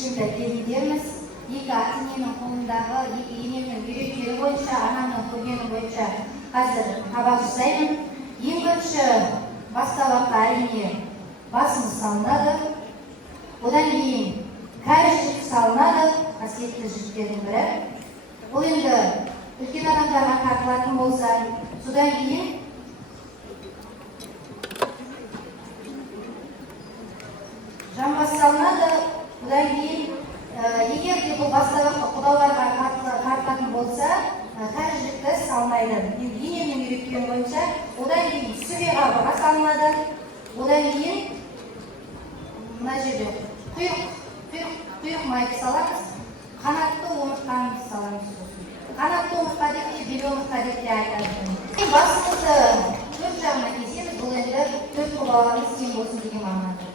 кішкентай келіндерміз. Екі ата-ененің қолындағы, екі енемнің үйреткені бойынша, анамның көргені бойынша қазір табақ жасаймын. Ең бірінші бастапқы әрине басымыз салынады. Одан кейін кәрі жілік салынады, қасиетті жіліктердің бірі. Бұл енді үлкен адамдарға тартылатын болса, содан кейін жамбас салынады. Одан кейін егер де бұл бастапқы құдаларға тартатын болса, кәрі жілікті салмайды. Енемнің үйреткені бойынша, одан кейін сүбе қабығы салынады. Одан кейін мына жерде құйрық майды саламыз, қанатты омыртқаны саламыз. Қанатты омыртқа деп те, бел омыртқа деп те айтады. Басымызды төрт жағына кесеміз, бұл енді төрт құбалағымыз тең болсын деген мағынада.